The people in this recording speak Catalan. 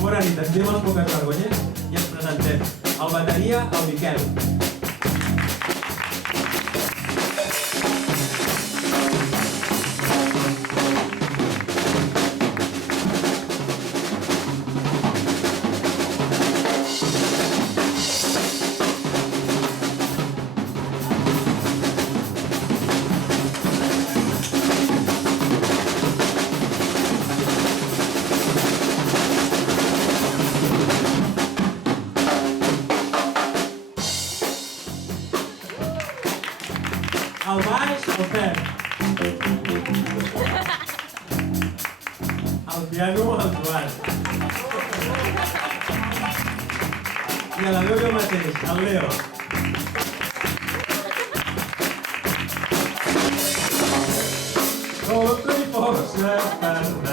Bona nit, ens diem els poques vergonyers i ens presentem. El bateria, el Miquel. El baix, el Pep. El piano, el Joan. I a la veu jo mateix, el Leo. Tota i força per anar.